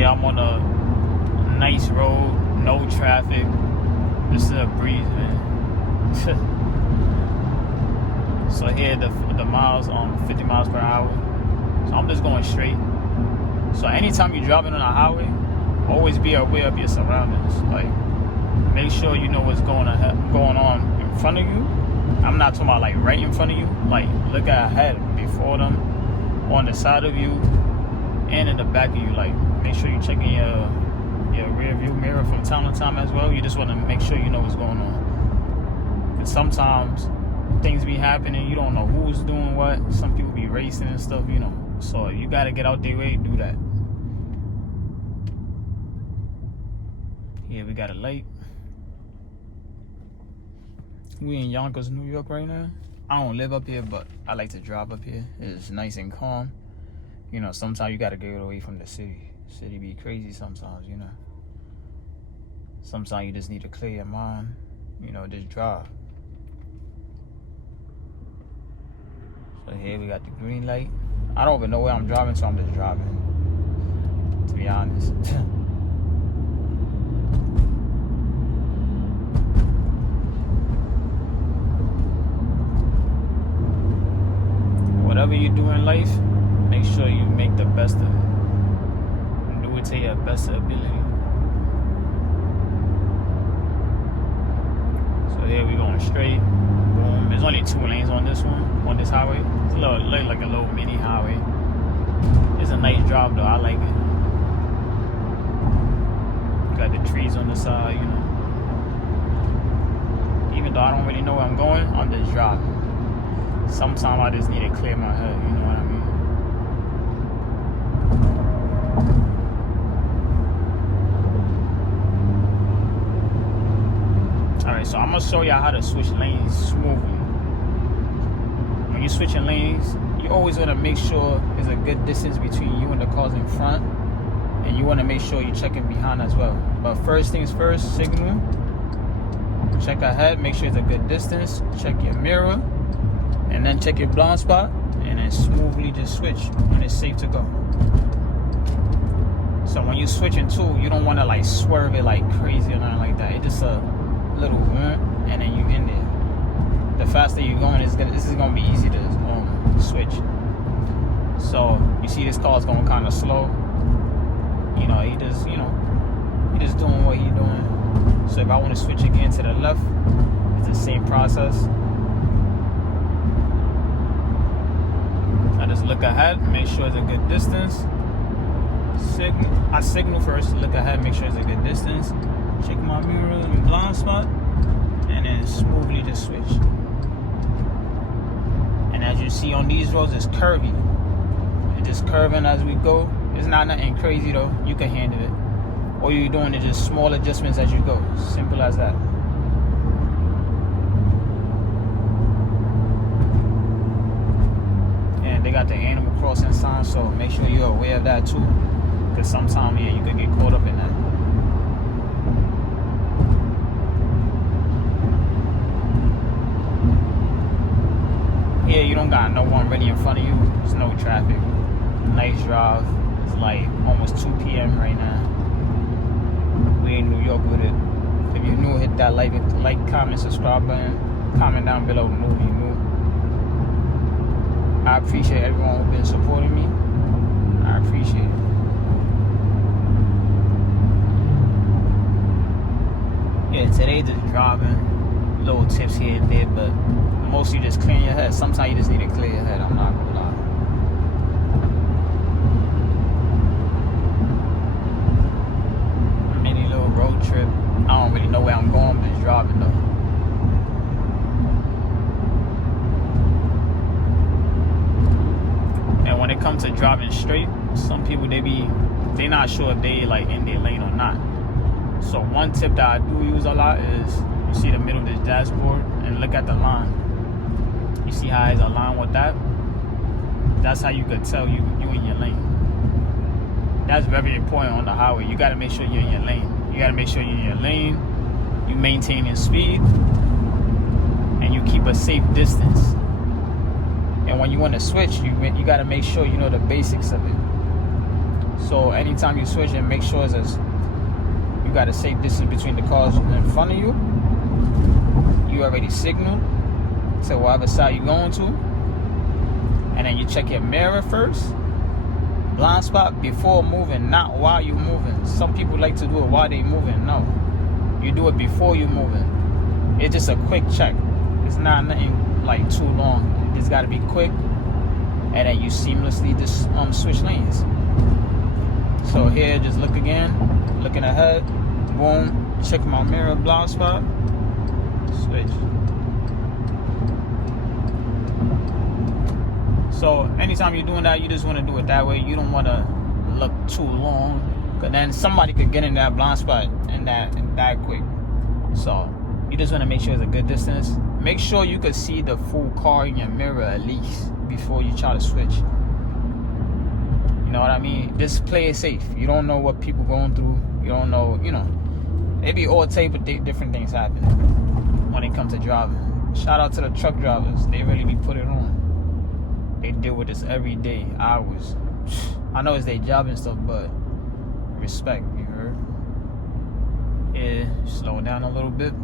Yeah, I'm on a nice road, no traffic. This is a breeze, man. So here the miles on 50 miles per hour. So I'm just going straight. So anytime you're driving on a highway, always be aware of your surroundings. Like, make sure you know what's going on in front of you. I'm not talking about like right in front of you. Like, look ahead, before them, on the side of you, and in the back of you. Like, make sure you're checking your rear view mirror from time to time as well. You just want to make sure you know what's going on. Because sometimes things be happening, you don't know who's doing what. Some people be racing and stuff, you know. So you got to get out their way and do that. Here we got a light. We in Yonkers, New York right now. I don't live up here, but I like to drive up here. It's nice and calm. You know, sometimes you got to get away from the city. City be crazy sometimes, you know. Sometimes you just need to clear your mind. You know, just drive. So here we got the green light. I don't even know where I'm driving, so I'm just driving, to be honest. Whatever you do in life, make sure you make the best of it. Do it to your best ability. So here we going straight. Boom. There's only 2 lanes on this one, on this highway. It's like a little mini highway. It's a nice drive though. I like it. Got the trees on the side, you know. Even though I don't really know where I'm going, I'm just driving. Sometimes I just need to clear my head, you know what I mean? Alright, so I'm going to show y'all how to switch lanes smoothly. When you're switching lanes, you always want to make sure there's a good distance between you and the cars in front. And you want to make sure you're checking behind as well. But first things first, signal. Check ahead, make sure it's a good distance. Check your mirror. And then check your blind spot, and then smoothly just switch when it's safe to go. So when you're switching too, you don't want to like swerve it like crazy or nothing like that. It's just a little and then you in there. The faster you're going, this is gonna be easy to switch. So you see this car's going kind of slow. You know, he just doing what he's doing. So if I want to switch again to the left, it's the same process. I just look ahead, make sure it's a good distance. I signal first, look ahead, make sure it's a good distance. Check my mirror and blind spot, and then smoothly just switch. And as you see on these roads, it's curvy. It's just curving as we go. It's not nothing crazy though. You can handle it. All you're doing is just small adjustments as you go. Simple as that. They got the animal crossing sign, so make sure you're aware of that too. Because sometimes, yeah, you could get caught up in that. Yeah, you don't got no one really in front of you. There's no traffic. Nice drive. It's like almost 2 p.m. right now. We in New York with it. If you're new, hit that like, comment, subscribe button. Comment down below, new. I appreciate everyone who's been supporting me. I appreciate it. Yeah, today just driving. Little tips here and there, but mostly just clearing your head. Sometimes you just need to clear your head, I'm not gonna lie. A mini little road trip. I don't really know where I'm going, I'm just driving though. When it comes to driving straight, some people they not sure if they like in their lane or not. So one tip that I do use a lot is you see the middle of this dashboard and look at the line. You see how it's aligned with that? That's how you could tell you in your lane. That's very important on the highway. You gotta make sure you're in your lane. You gotta make sure you're in your lane, you maintain your speed, and you keep a safe distance. And when you want to switch, you got to make sure you know the basics of it. So anytime you switch, and make sure you got a safe distance between the cars in front of you. You already signaled to whatever side you're going to, and then you check your mirror first, blind spot, before moving, not while you're moving. Some people like to do it while they moving. No, you do it before you're moving. It's just a quick check. It's not nothing like too long. It's got to be quick, and then you seamlessly just switch lanes. So here, just look again, looking ahead, boom, check my mirror, blind spot, switch. So anytime you're doing that, you just want to do it that way. You don't want to look too long, because then somebody could get in that blind spot and that quick. So you just want to make sure it's a good distance. Make sure you can see the full car in your mirror at least before you try to switch. You know what I mean? Just play it safe. You don't know what people going through. You don't know, maybe all type of different things happen when it comes to driving. Shout out to the truck drivers. They really be put it on. They deal with this every day, hours. I know it's their job and stuff, but respect, you heard? Yeah, slow down a little bit.